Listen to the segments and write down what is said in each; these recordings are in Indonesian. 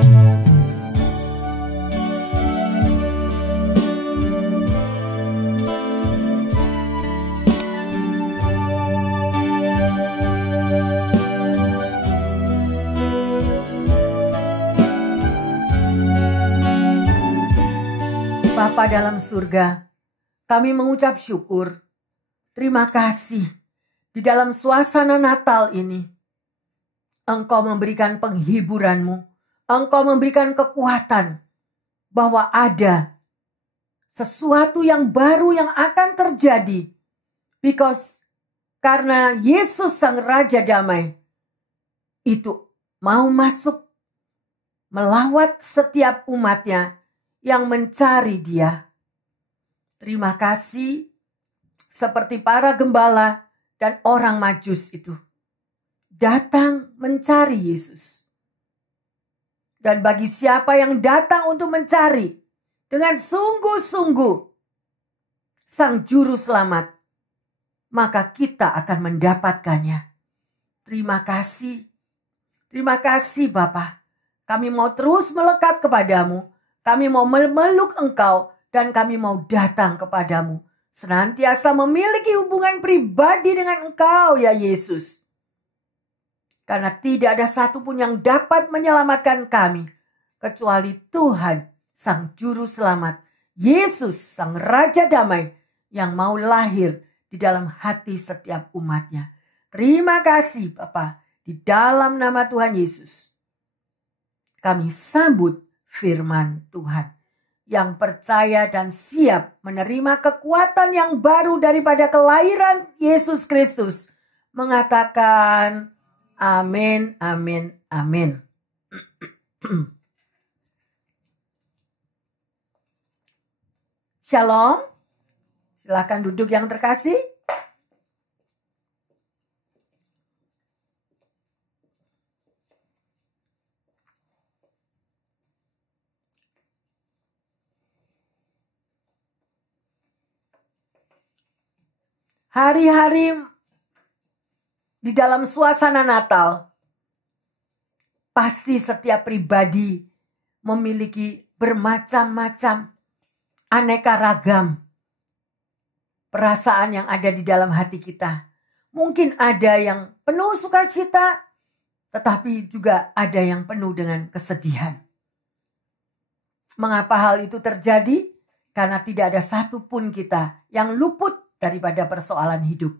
Bapa dalam surga, kami mengucap syukur. Terima kasih di dalam suasana Natal ini. Engkau memberikan penghiburan-Mu. Engkau memberikan kekuatan bahwa ada sesuatu yang baru yang akan terjadi. Karena Yesus Sang Raja Damai itu mau masuk melawat setiap umatnya yang mencari Dia. Terima kasih seperti para gembala dan orang Majus itu datang mencari Yesus. Dan bagi siapa yang datang untuk mencari dengan sungguh-sungguh Sang Juru Selamat, maka kita akan mendapatkannya. Terima kasih. Terima kasih Bapa. Kami mau terus melekat kepadamu. Kami mau memeluk Engkau dan kami mau datang kepadamu. Senantiasa memiliki hubungan pribadi dengan Engkau ya Yesus. Karena tidak ada satupun yang dapat menyelamatkan kami. Kecuali Tuhan Sang Juru Selamat. Yesus Sang Raja Damai yang mau lahir di dalam hati setiap umatnya. Terima kasih Bapa. Di dalam nama Tuhan Yesus. Kami sambut firman Tuhan yang percaya dan siap menerima kekuatan yang baru daripada kelahiran Yesus Kristus, mengatakan amin, amin, amin. Shalom. Silakan duduk yang terkasih. Hari-hari di dalam suasana Natal, pasti setiap pribadi memiliki bermacam-macam, aneka ragam perasaan yang ada di dalam hati kita. Mungkin ada yang penuh sukacita, tetapi juga ada yang penuh dengan kesedihan. Mengapa hal itu terjadi? Karena tidak ada satupun kita yang luput daripada persoalan hidup.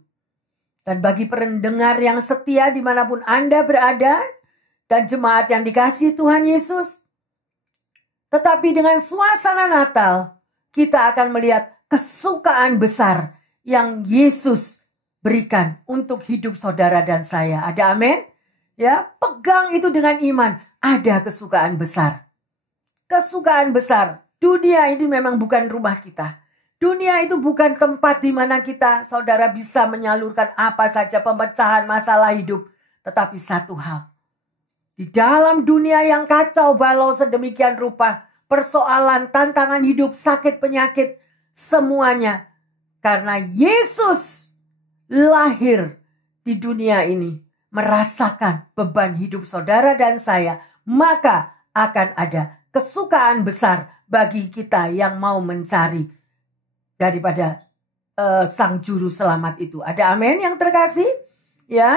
Dan bagi pendengar yang setia dimanapun Anda berada, dan jemaat yang dikasihi Tuhan Yesus, tetapi dengan suasana Natal, kita akan melihat kesukaan besar yang Yesus berikan untuk hidup saudara dan saya. Ada amin? Ya, pegang itu dengan iman. Ada kesukaan besar. Kesukaan besar. Dunia ini memang bukan rumah kita. Dunia itu bukan tempat di mana kita, saudara, bisa menyalurkan apa saja pemecahan masalah hidup. Tetapi satu hal. Di dalam dunia yang kacau balau sedemikian rupa, persoalan, tantangan hidup, sakit, penyakit, semuanya. Karena Yesus lahir di dunia ini, merasakan beban hidup saudara dan saya, maka akan ada kesukaan besar bagi kita yang mau mencari daripada Sang Juru Selamat itu. Ada amin yang terkasih? Ya.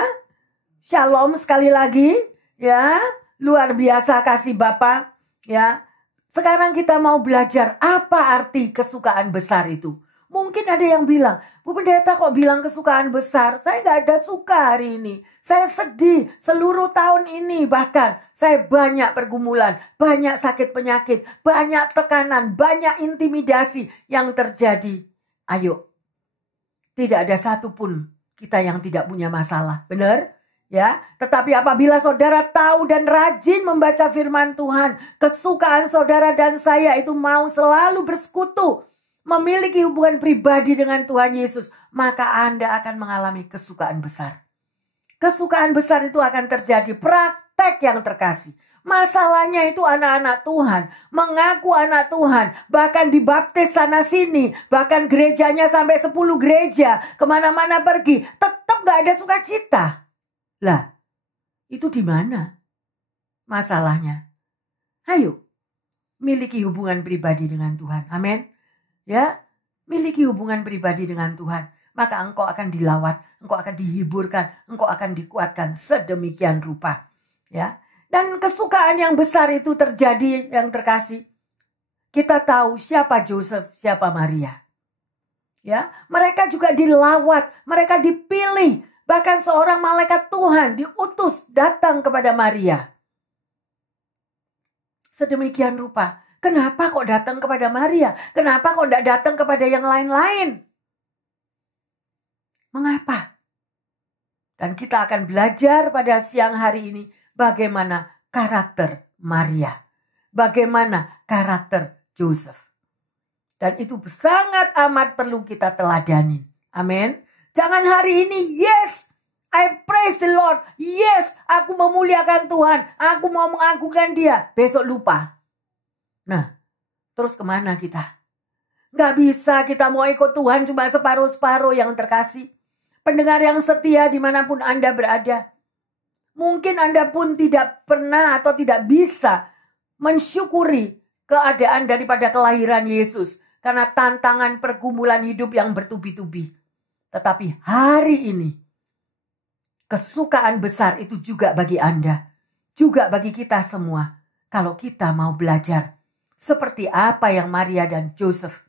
Shalom sekali lagi. Ya. Luar biasa kasih Bapa. Ya. Sekarang kita mau belajar apa arti kesukaan besar itu. Mungkin ada yang bilang, Bu Pendeta kok bilang kesukaan besar? Saya gak ada suka hari ini. Saya sedih seluruh tahun ini. Bahkan saya banyak pergumulan, banyak sakit penyakit, banyak tekanan, banyak intimidasi yang terjadi. Ayo, tidak ada satupun kita yang tidak punya masalah. Benar? Ya, tetapi apabila saudara tahu dan rajin membaca firman Tuhan, kesukaan saudara dan saya itu mau selalu bersekutu, memiliki hubungan pribadi dengan Tuhan Yesus, maka Anda akan mengalami kesukaan besar. Kesukaan besar itu akan terjadi, praktek yang terkasih. Masalahnya itu anak-anak Tuhan, mengaku anak Tuhan, bahkan dibaptis sana sini, bahkan gerejanya sampai 10 gereja, kemana-mana pergi, tetap gak ada sukacita. Lah, itu di mana masalahnya? Ayo, miliki hubungan pribadi dengan Tuhan. Amin. Ya, miliki hubungan pribadi dengan Tuhan. Maka engkau akan dilawat, engkau akan dihiburkan, engkau akan dikuatkan sedemikian rupa. Ya, dan kesukaan yang besar itu terjadi yang terkasih. Kita tahu siapa Joseph, siapa Maria. Ya, mereka juga dilawat, mereka dipilih. Bahkan seorang malaikat Tuhan diutus datang kepada Maria. Sedemikian rupa. Kenapa kok datang kepada Maria? Kenapa kok tidak datang kepada yang lain-lain? Mengapa? Dan kita akan belajar pada siang hari ini bagaimana karakter Maria. Bagaimana karakter Joseph. Dan itu sangat amat perlu kita teladanin. Amin. Jangan hari ini, yes, I praise the Lord. Yes, aku memuliakan Tuhan. Aku mau mengagungkan Dia. Besok lupa. Nah, terus kemana kita? Gak bisa kita mau ikut Tuhan cuma separuh-separuh yang terkasih. Pendengar yang setia dimanapun Anda berada. Mungkin Anda pun tidak pernah atau tidak bisa mensyukuri keadaan daripada kelahiran Yesus. Karena tantangan pergumulan hidup yang bertubi-tubi. Tetapi hari ini, kesukaan besar itu juga bagi Anda. Juga bagi kita semua. Kalau kita mau belajar. Seperti apa yang Maria dan Joseph.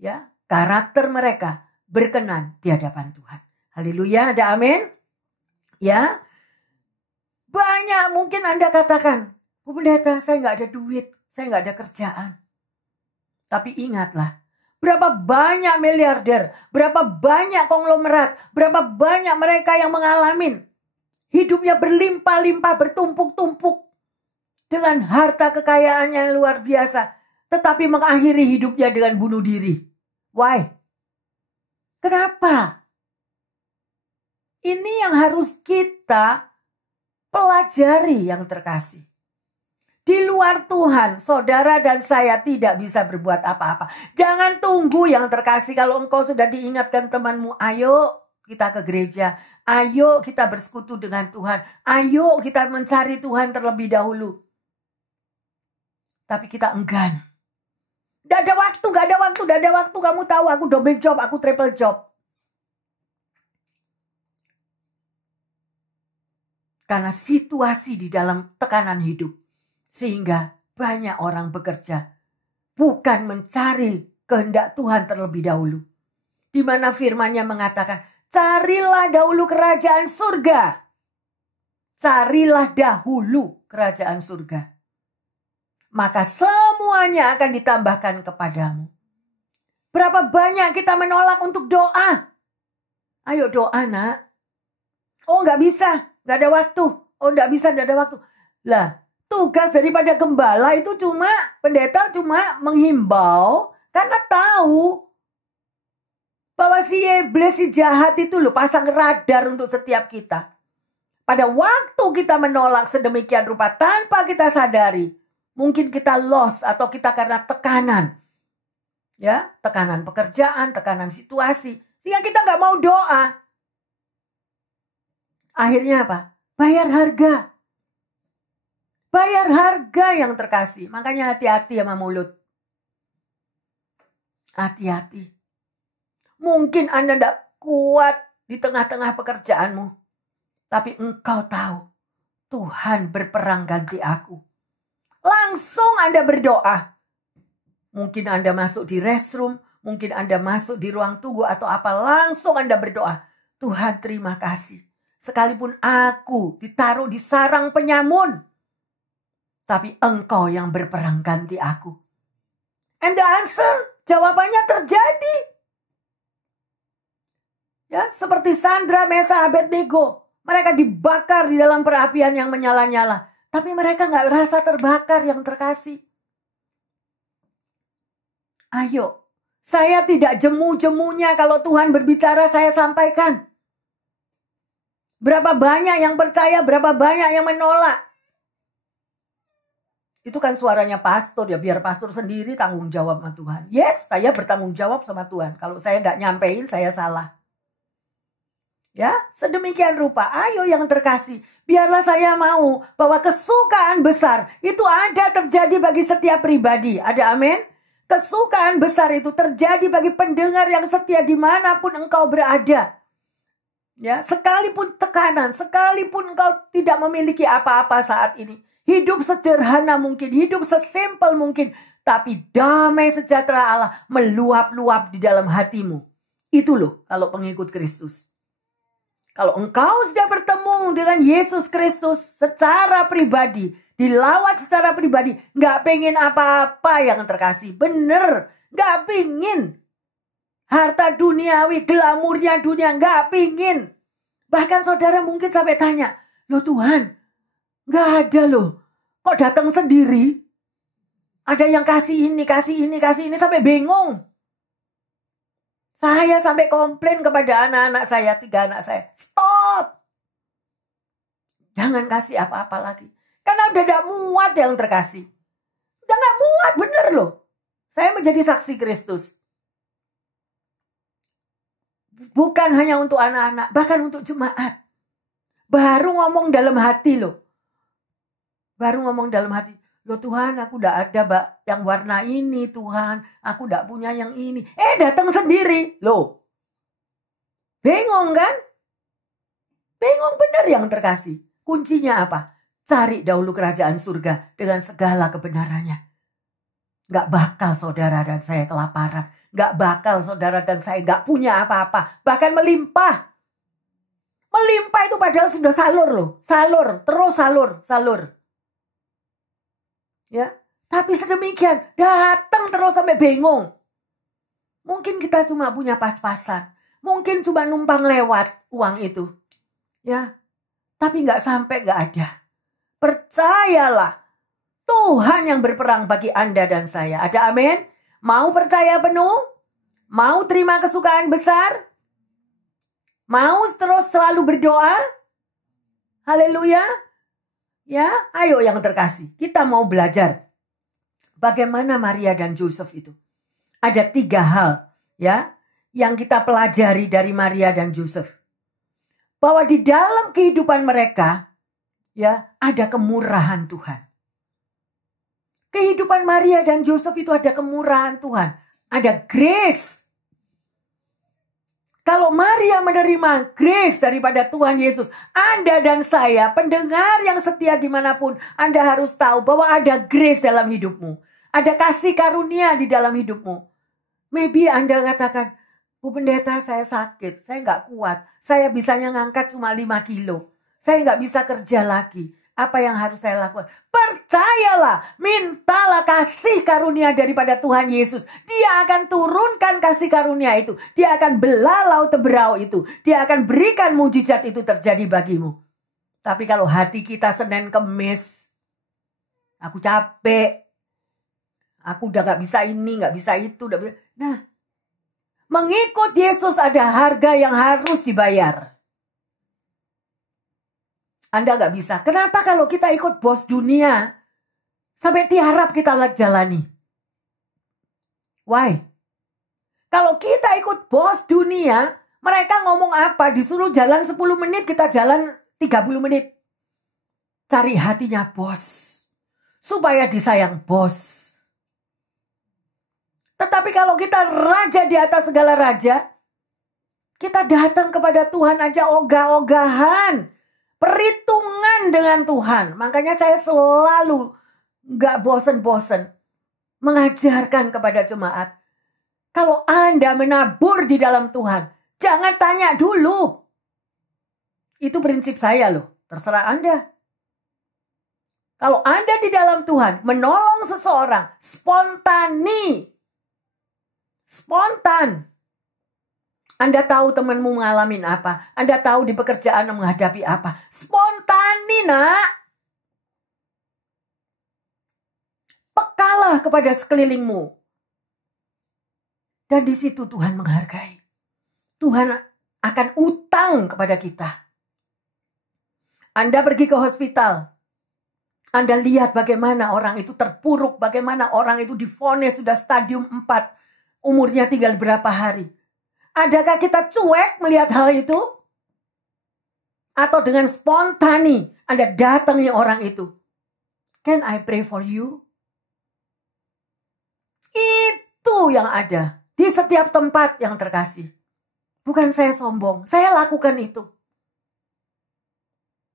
Ya, karakter mereka berkenan di hadapan Tuhan. Haleluya, ada amin? Ya. Banyak mungkin Anda katakan, Bu Pendeta, saya nggak ada duit, saya nggak ada kerjaan. Tapi ingatlah, berapa banyak miliarder, berapa banyak konglomerat, berapa banyak mereka yang mengalami hidupnya berlimpah-limpah, bertumpuk-tumpuk dengan harta kekayaan yang luar biasa, tetapi mengakhiri hidupnya dengan bunuh diri. Why? Kenapa? Ini yang harus kita pelajari yang terkasih. Di luar Tuhan, saudara dan saya tidak bisa berbuat apa-apa. Jangan tunggu yang terkasih. Kalau engkau sudah diingatkan temanmu, ayo kita ke gereja. Ayo kita bersekutu dengan Tuhan. Ayo kita mencari Tuhan terlebih dahulu. Tapi kita enggan. Gak ada waktu. Kamu tahu aku double job, aku triple job. Karena situasi di dalam tekanan hidup. Sehingga banyak orang bekerja. Bukan mencari kehendak Tuhan terlebih dahulu. Di mana firman-Nya mengatakan, carilah dahulu kerajaan surga. Carilah dahulu kerajaan surga. Maka semuanya akan ditambahkan kepadamu. Berapa banyak kita menolak untuk doa? Ayo doa, nak. Oh, nggak bisa. Nggak ada waktu. Oh, nggak bisa, nggak ada waktu. Lah, tugas daripada gembala itu pendeta cuma menghimbau. Karena tahu bahwa si iblis, si jahat itu loh pasang radar untuk setiap kita. Pada waktu kita menolak sedemikian rupa tanpa kita sadari. Mungkin kita lost atau kita karena tekanan. Ya, tekanan pekerjaan, tekanan situasi. Sehingga kita nggak mau doa. Akhirnya apa? Bayar harga. Bayar harga yang terkasih. Makanya hati-hati sama mulut. Hati-hati. Mungkin Anda tidak kuat di tengah-tengah pekerjaanmu. Tapi engkau tahu. Tuhan berperang ganti aku. Langsung Anda berdoa. Mungkin Anda masuk di restroom. Mungkin Anda masuk di ruang tunggu atau apa. Langsung Anda berdoa. Tuhan terima kasih. Sekalipun aku ditaruh di sarang penyamun. Tapi engkau yang berperang ganti aku. And the answer, jawabannya terjadi. Ya, seperti Sandra, Mesa, Abednego. Mereka dibakar di dalam perapian yang menyala-nyala. Tapi mereka gak merasa terbakar yang terkasih. Ayo, saya tidak jemu-jemunya kalau Tuhan berbicara saya sampaikan. Berapa banyak yang percaya, berapa banyak yang menolak. Itu kan suaranya pastor ya, biar pastor sendiri tanggung jawab sama Tuhan. Yes, saya bertanggung jawab sama Tuhan. Kalau saya tidak nyampein, saya salah. Ya, sedemikian rupa. Ayo yang terkasih, biarlah saya mau bahwa kesukaan besar itu ada terjadi bagi setiap pribadi. Ada amin? Kesukaan besar itu terjadi bagi pendengar yang setia dimanapun engkau berada. Ya, sekalipun tekanan, sekalipun engkau tidak memiliki apa-apa saat ini. Hidup sederhana mungkin, hidup sesimpel mungkin. Tapi damai sejahtera Allah meluap-luap di dalam hatimu. Itu loh kalau pengikut Kristus. Kalau engkau sudah bertemu dengan Yesus Kristus secara pribadi, dilawat secara pribadi, gak pengen apa-apa yang terkasih. Bener, gak pengen. Harta duniawi, glamurnya dunia, gak pengen. Bahkan saudara mungkin sampai tanya, loh Tuhan, gak ada loh. Kok datang sendiri? Ada yang kasih ini, kasih ini, kasih ini, sampai bingung. Saya sampai komplain kepada anak-anak saya, 3 anak saya. Stop! Jangan kasih apa-apa lagi. Karena udah gak muat yang terkasih. Udah gak muat, bener loh. Saya menjadi saksi Kristus. Bukan hanya untuk anak-anak, bahkan untuk jemaat. Baru ngomong dalam hati loh. Baru ngomong dalam hati. Loh Tuhan, aku udah ada yang warna ini Tuhan. Aku udah punya yang ini. Datang sendiri. Loh. Bingung kan? Bingung benar yang terkasih. Kuncinya apa? Cari dahulu kerajaan surga dengan segala kebenarannya. Gak bakal saudara dan saya kelaparan. Gak bakal saudara dan saya gak punya apa-apa. Bahkan melimpah. Melimpah itu padahal sudah salur loh. Salur. Terus salur. Ya, tapi sedemikian datang terus sampai bingung. Mungkin kita cuma punya pas-pasan, mungkin cuma numpang lewat uang itu, ya. Tapi nggak sampai nggak ada. Percayalah, Tuhan yang berperang bagi Anda dan saya. Ada amin? Mau percaya penuh? Mau terima kesukaan besar? Mau terus selalu berdoa? Haleluya. Ya, ayo yang terkasih. Kita mau belajar bagaimana Maria dan Yusuf itu. Ada 3 hal ya yang kita pelajari dari Maria dan Yusuf. Bahwa di dalam kehidupan mereka ya ada kemurahan Tuhan. Kehidupan Maria dan Yusuf itu ada kemurahan Tuhan. Ada grace. Kalau Maria menerima grace daripada Tuhan Yesus, Anda dan saya, pendengar yang setia dimanapun, Anda harus tahu bahwa ada grace dalam hidupmu. Ada kasih karunia di dalam hidupmu. Maybe Anda katakan, Bu Pendeta saya sakit, saya nggak kuat. Saya bisanya ngangkat cuma 5 kilo. Saya nggak bisa kerja lagi. Apa yang harus saya lakukan? Percayalah, mintalah kasih karunia daripada Tuhan Yesus. Dia akan turunkan kasih karunia itu. Dia akan belalau teberau itu. Dia akan berikan mujizat itu terjadi bagimu. Tapi kalau hati kita Senin Kemis, aku capek, aku udah gak bisa ini, gak bisa itu. Nah, mengikut Yesus ada harga yang harus dibayar. Anda gak bisa. Kenapa kalau kita ikut bos dunia, sampai tiarap kita jalani? Why? Kalau kita ikut bos dunia, mereka ngomong apa? Disuruh jalan 10 menit, kita jalan 30 menit. Cari hatinya bos. Supaya disayang bos. Tetapi kalau kita raja di atas segala raja, kita datang kepada Tuhan aja ogah-ogahan. Perhitungan dengan Tuhan. Makanya saya selalu gak bosen-bosen mengajarkan kepada jemaat. Kalau Anda menabur di dalam Tuhan, jangan tanya dulu. Itu prinsip saya loh. Terserah Anda. Kalau Anda di dalam Tuhan menolong seseorang, spontan. Anda tahu temanmu mengalami apa. Anda tahu di pekerjaan menghadapi apa. Spontani nak. Pekalah kepada sekelilingmu. Dan di situ Tuhan menghargai. Tuhan akan utang kepada kita. Anda pergi ke hospital. Anda lihat bagaimana orang itu terpuruk. Bagaimana orang itu divonis sudah stadium 4. Umurnya tinggal berapa hari. Adakah kita cuek melihat hal itu? atau dengan spontani Anda datangi orang itu. Can I pray for you? Itu yang ada di setiap tempat yang terkasih. Bukan saya sombong, saya lakukan itu.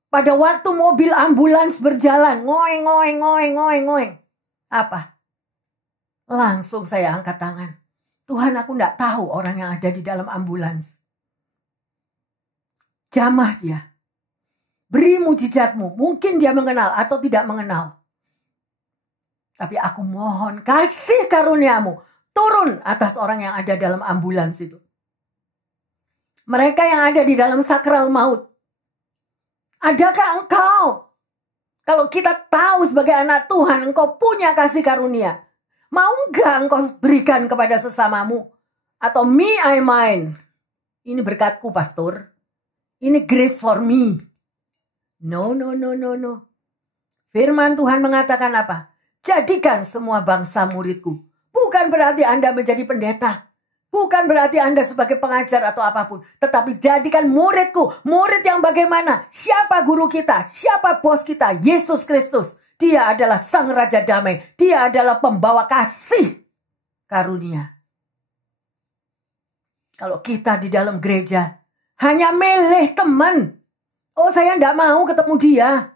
Pada waktu mobil ambulans berjalan, ngoeng. Apa? Langsung saya angkat tangan. Tuhan, aku tidak tahu orang yang ada di dalam ambulans. Jamah dia. Beri mujizatmu. Mungkin dia mengenal atau tidak mengenal. Tapi aku mohon kasih karuniamu turun atas orang yang ada dalam ambulans itu. Mereka yang ada di dalam sakral maut. Adakah engkau? Kalau kita tahu sebagai anak Tuhan, engkau punya kasih karunia. Mau enggak engkau berikan kepada sesamamu? Atau me, I mine. Ini berkatku, pastor. Ini grace for me. No. Firman Tuhan mengatakan apa? Jadikan semua bangsa muridku. Bukan berarti Anda menjadi pendeta. Bukan berarti Anda sebagai pengajar atau apapun. Tetapi jadikan muridku. Murid yang bagaimana? Siapa guru kita? Siapa bos kita? Yesus Kristus. Dia adalah Sang Raja Damai. Dia adalah pembawa kasih karunia. Kalau kita di dalam gereja hanya milih teman. Oh, saya tidak mau ketemu dia.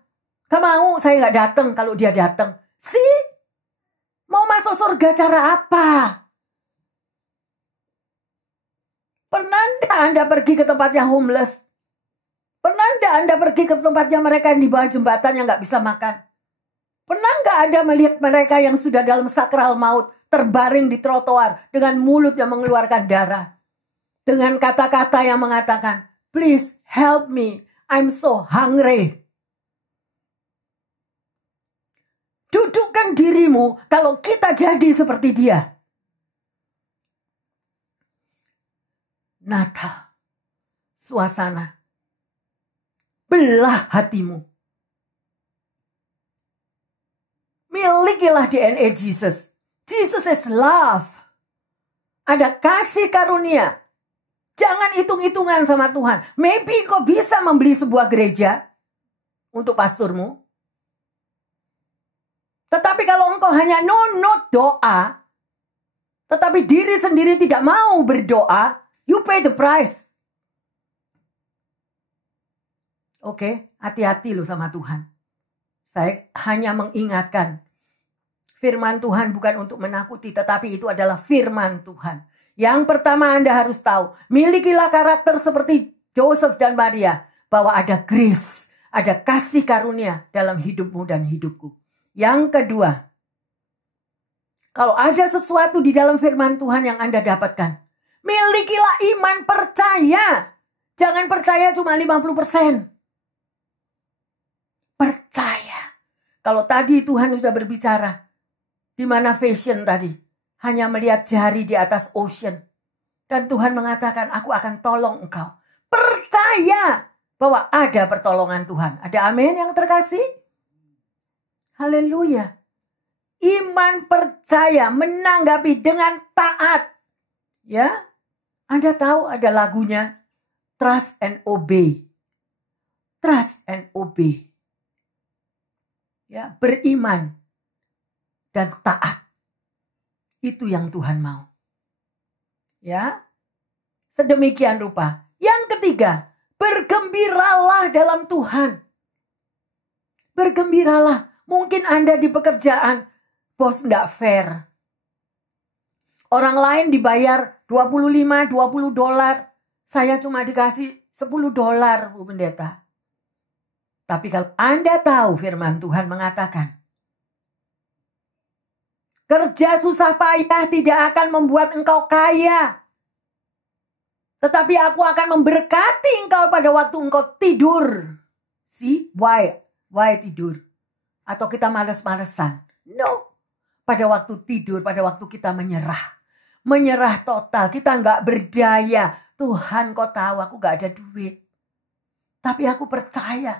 Gak mau, saya gak datang kalau dia datang. Mau masuk surga cara apa? Pernah tidak Anda pergi ke tempatnya homeless? Pernah tidak Anda pergi ke tempatnya mereka yang di bawah jembatan yang gak bisa makan? Pernah nggak Anda melihat mereka yang sudah dalam sakral maut, terbaring di trotoar dengan mulut yang mengeluarkan darah? Dengan kata-kata yang mengatakan, please help me, I'm so hungry. Dudukkan dirimu kalau kita jadi seperti dia. Natal, suasana, belah hatimu. Milikilah DNA Jesus. Jesus is love. Ada kasih karunia. Jangan hitung-hitungan sama Tuhan. Maybe kau bisa membeli sebuah gereja untuk pasturmu. Tetapi kalau engkau hanya nunut doa, tetapi diri sendiri tidak mau berdoa, you pay the price. Oke, hati-hati lu sama Tuhan. Saya hanya mengingatkan. Firman Tuhan bukan untuk menakuti, tetapi itu adalah firman Tuhan. Yang pertama Anda harus tahu, milikilah karakter seperti Joseph dan Maria, bahwa ada grace, ada kasih karunia dalam hidupmu dan hidupku. Yang kedua, kalau ada sesuatu di dalam firman Tuhan yang Anda dapatkan, milikilah iman percaya. Jangan percaya cuma 50%. Percaya. Kalau tadi Tuhan sudah berbicara, di mana fashion tadi? Hanya melihat jari di atas ocean. Dan Tuhan mengatakan, aku akan tolong engkau. Percaya bahwa ada pertolongan Tuhan. Ada amin yang terkasih? Haleluya. Iman percaya menanggapi dengan taat. Ya, Anda tahu ada lagunya Trust and Obey. Trust and Obey. Ya, beriman dan taat. Itu yang Tuhan mau. Ya. Sedemikian rupa. Yang ketiga, bergembiralah dalam Tuhan. Bergembiralah. Mungkin Anda di pekerjaan, bos enggak fair. Orang lain dibayar 25, 20 dolar. Saya cuma dikasih 10 dolar, Bu Pendeta. Tapi kalau Anda tahu firman Tuhan mengatakan, kerja susah payah tidak akan membuat engkau kaya. Tetapi aku akan memberkati engkau pada waktu engkau tidur. See? Why? Why tidur? Atau kita malas-malesan? No. Pada waktu tidur, pada waktu kita menyerah. Menyerah total. Kita nggak berdaya. Tuhan, kau tahu aku nggak ada duit. Tapi aku percaya.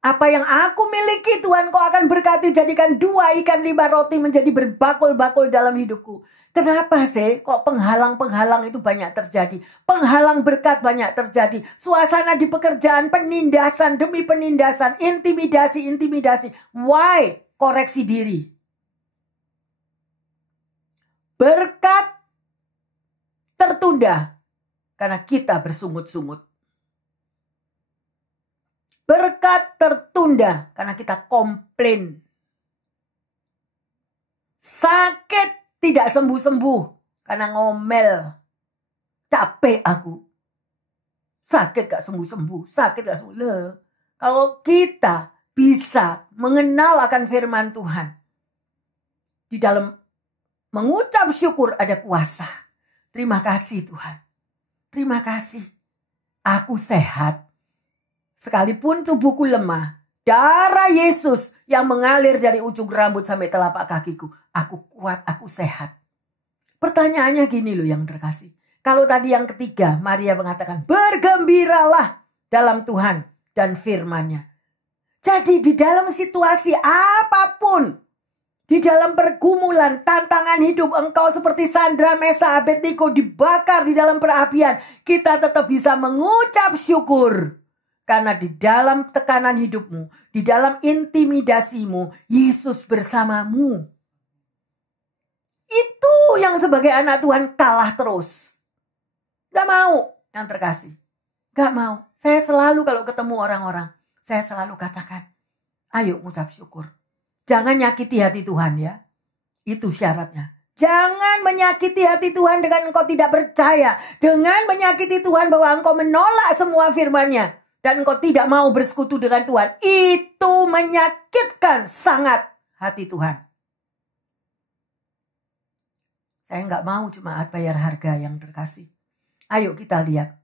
Apa yang aku miliki Tuhan kau akan berkati, jadikan 2 ikan 5 roti menjadi berbakul-bakul dalam hidupku. Kenapa sih kok penghalang-penghalang itu banyak terjadi? Penghalang berkat banyak terjadi. Suasana di pekerjaan penindasan demi penindasan. Intimidasi. Why? Koreksi diri. Berkat tertunda karena kita bersungut-sungut. Berkat tertunda karena kita komplain. Sakit tidak sembuh-sembuh karena ngomel. Capek aku. Sakit gak sembuh-sembuh. Kalau kita bisa mengenal akan firman Tuhan, di dalam mengucap syukur ada kuasa. Terima kasih Tuhan. Terima kasih. Aku sehat. Sekalipun tubuhku lemah, darah Yesus yang mengalir dari ujung rambut sampai telapak kakiku. Aku kuat, aku sehat. Pertanyaannya gini loh yang terkasih. Kalau tadi yang ketiga, Maria mengatakan, bergembiralah dalam Tuhan dan firman-Nya. Jadi di dalam situasi apapun, di dalam pergumulan, tantangan hidup, engkau seperti Sandra, Mesa, Abednego dibakar di dalam perapian. Kita tetap bisa mengucap syukur. Karena di dalam tekanan hidupmu, di dalam intimidasimu, Yesus bersamamu. Itu yang sebagai anak Tuhan kalah terus. Gak mau yang terkasih. Gak mau. Saya selalu kalau ketemu orang-orang, saya selalu katakan, ayo mengucap syukur. Jangan nyakiti hati Tuhan ya. Itu syaratnya. Jangan menyakiti hati Tuhan dengan engkau tidak percaya. Dengan menyakiti Tuhan bahwa engkau menolak semua firman-Nya. Dan engkau tidak mau bersekutu dengan Tuhan. Itu menyakitkan sangat hati Tuhan. Saya nggak mau jemaat bayar harga yang terkasih. Ayo kita lihat.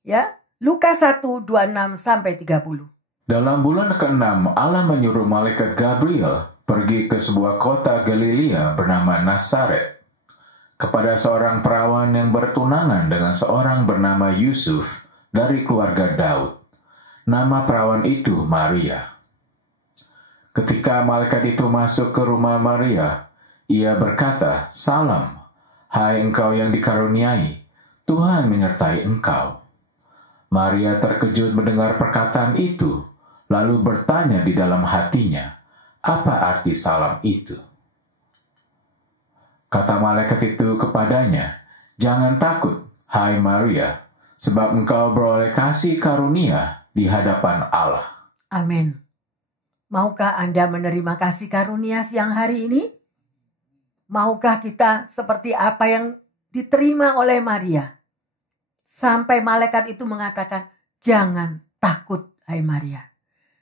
Ya, Lukas 1:26-30. Dalam bulan ke-6, Allah menyuruh malaikat Gabriel pergi ke sebuah kota Galilea bernama Nazaret, kepada seorang perawan yang bertunangan dengan seorang bernama Yusuf dari keluarga Daud. Nama perawan itu Maria. Ketika malaikat itu masuk ke rumah Maria, ia berkata, "Salam, hai engkau yang dikaruniai, Tuhan menyertai engkau." Maria terkejut mendengar perkataan itu, lalu bertanya di dalam hatinya, apa arti salam itu? Kata malaikat itu kepadanya, "Jangan takut, hai Maria, sebab engkau beroleh kasih karunia di hadapan Allah." Amin. Maukah Anda menerima kasih karunia siang hari ini? Maukah kita seperti apa yang diterima oleh Maria? Sampai malaikat itu mengatakan, jangan takut, hai Maria.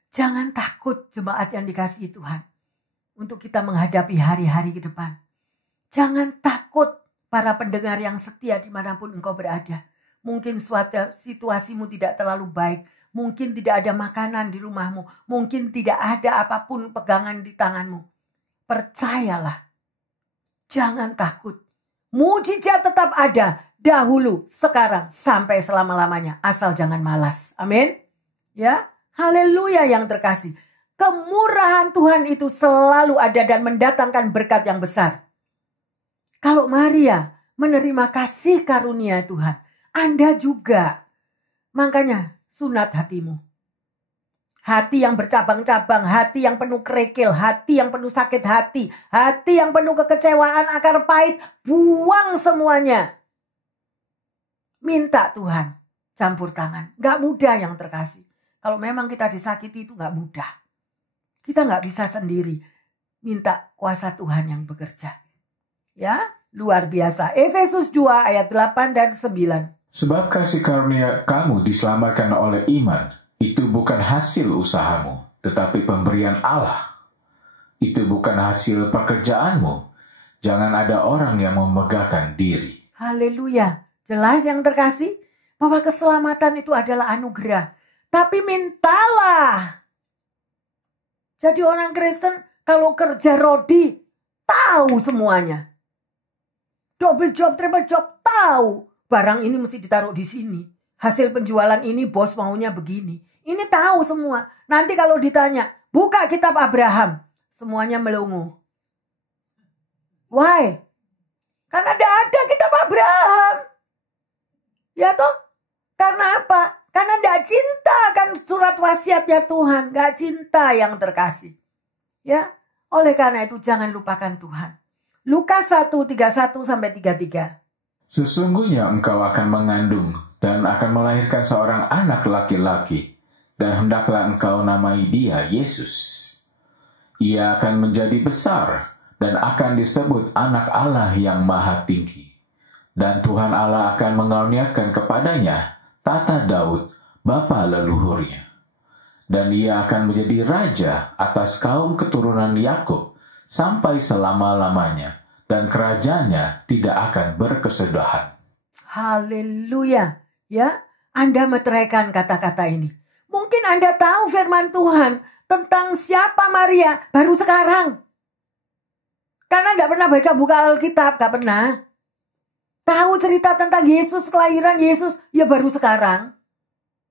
Jangan takut, jemaat yang dikasihi Tuhan. Untuk kita menghadapi hari-hari ke depan. Jangan takut, para pendengar yang setia dimanapun engkau berada. Mungkin suatu situasimu tidak terlalu baik. Mungkin tidak ada makanan di rumahmu. Mungkin tidak ada apapun pegangan di tanganmu. Percayalah. Jangan takut. Mujizat tetap ada. Dahulu, sekarang, sampai selama-lamanya. Asal jangan malas. Amin. Ya. Haleluya yang terkasih. Kemurahan Tuhan itu selalu ada dan mendatangkan berkat yang besar. Kalau Maria menerima kasih karunia Tuhan, Anda juga. Makanya sunat hatimu. Hati yang bercabang-cabang, hati yang penuh kerikil, hati yang penuh sakit hati, hati yang penuh kekecewaan, akar pahit, buang semuanya. Minta Tuhan campur tangan. Gak mudah yang terkasih. Kalau memang kita disakiti itu gak mudah. Kita gak bisa sendiri. Minta kuasa Tuhan yang bekerja. Ya, luar biasa. Efesus 2 ayat 8 dan 9. Sebab kasih karunia kamu diselamatkan oleh iman. Itu bukan hasil usahamu, tetapi pemberian Allah. Itu bukan hasil pekerjaanmu. Jangan ada orang yang memegahkan diri. Haleluya. Jelas yang terkasih bahwa keselamatan itu adalah anugerah. Tapi mintalah. Jadi orang Kristen kalau kerja rodi tahu semuanya. Double job, triple job tahu. Barang ini mesti ditaruh di sini. Hasil penjualan ini bos maunya begini. Ini tahu semua. Nanti kalau ditanya, buka kitab Abraham. Semuanya melongo. Why? Karena tidak ada kitab Abraham. Ya toh? Karena apa? Karena tidak cinta kan surat wasiatnya Tuhan. Gak cinta yang terkasih. Ya, oleh karena itu jangan lupakan Tuhan. Lukas 1:31-33. Sesungguhnya engkau akan mengandung dan akan melahirkan seorang anak laki-laki, dan hendaklah engkau namai dia Yesus. Ia akan menjadi besar dan akan disebut anak Allah yang maha tinggi. Dan Tuhan Allah akan mengaruniakan kepadanya tahta Daud, bapa leluhurnya. Dan ia akan menjadi raja atas kaum keturunan Yakub sampai selama-lamanya, dan kerajaannya tidak akan berkesudahan. Haleluya. Ya, Anda meteraikan kata-kata ini. Mungkin Anda tahu firman Tuhan tentang siapa Maria baru sekarang. Karena tidak pernah baca buku Alkitab, gak pernah. Tahu cerita tentang Yesus, kelahiran Yesus, ya baru sekarang.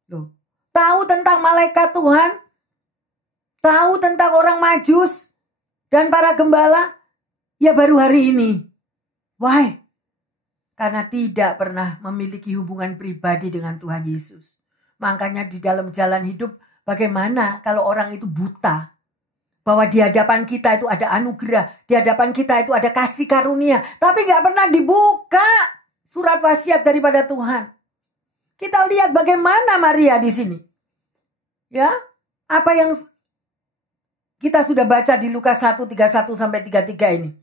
Loh. Tahu tentang malaikat Tuhan, tahu tentang orang Majus dan para gembala, ya baru hari ini. Why? Karena tidak pernah memiliki hubungan pribadi dengan Tuhan Yesus. Makanya di dalam jalan hidup, bagaimana kalau orang itu buta? Bahwa di hadapan kita itu ada anugerah, di hadapan kita itu ada kasih karunia, tapi gak pernah dibuka surat wasiat daripada Tuhan. Kita lihat bagaimana Maria di sini. Ya, apa yang kita sudah baca di Lukas 1:31-33 ini.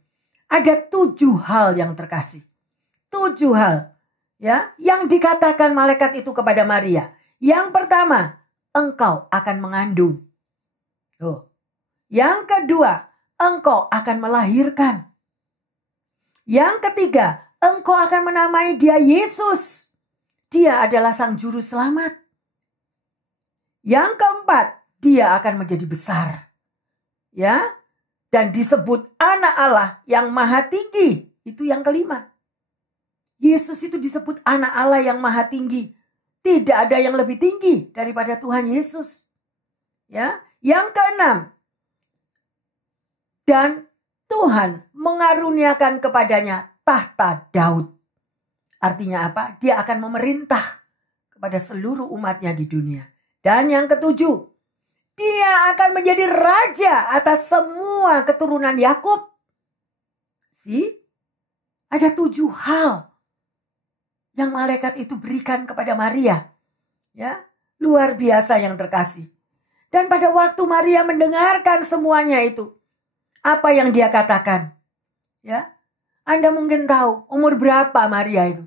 Ada 7 hal yang terkasih. 7 hal ya yang dikatakan malaikat itu kepada Maria. Yang pertama, engkau akan mengandung. Tuh. Yang kedua, engkau akan melahirkan. Yang ketiga, engkau akan menamai dia Yesus. Dia adalah sang juru selamat. Yang keempat, dia akan menjadi besar. Ya, dan disebut anak Allah yang maha tinggi. Itu yang kelima. Yesus itu disebut anak Allah yang maha tinggi. Tidak ada yang lebih tinggi daripada Tuhan Yesus. Ya, yang keenam, dan Tuhan mengaruniakan kepadanya tahta Daud. Artinya apa? Dia akan memerintah kepada seluruh umatnya di dunia. Dan yang ketujuh, dia akan menjadi raja atas semua keturunan Yakub. Ada 7 hal yang malaikat itu berikan kepada Maria. Ya, luar biasa yang terkasih. Dan pada waktu Maria mendengarkan semuanya itu, apa yang dia katakan? Ya, Anda mungkin tahu umur berapa Maria itu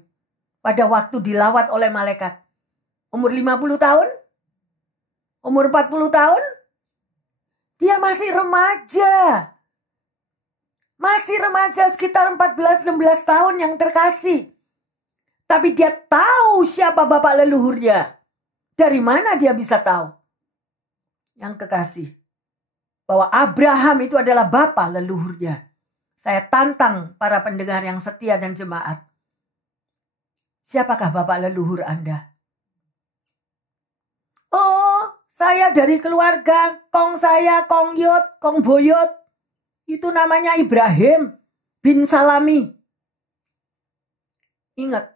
pada waktu dilawat oleh malaikat. Umur 50 tahun? Umur 40 tahun? Dia masih remaja. Masih remaja sekitar 14-16 tahun yang terkasih. Tapi dia tahu siapa bapak leluhurnya. Dari mana dia bisa tahu? Yang kekasih. Bahwa Abraham itu adalah bapak leluhurnya. Saya tantang para pendengar yang setia dan jemaat. Siapakah bapak leluhur Anda? Oh, saya dari keluarga kong saya, kong Yot, kong Boyot. Itu namanya Ibrahim bin Salami. Ingat.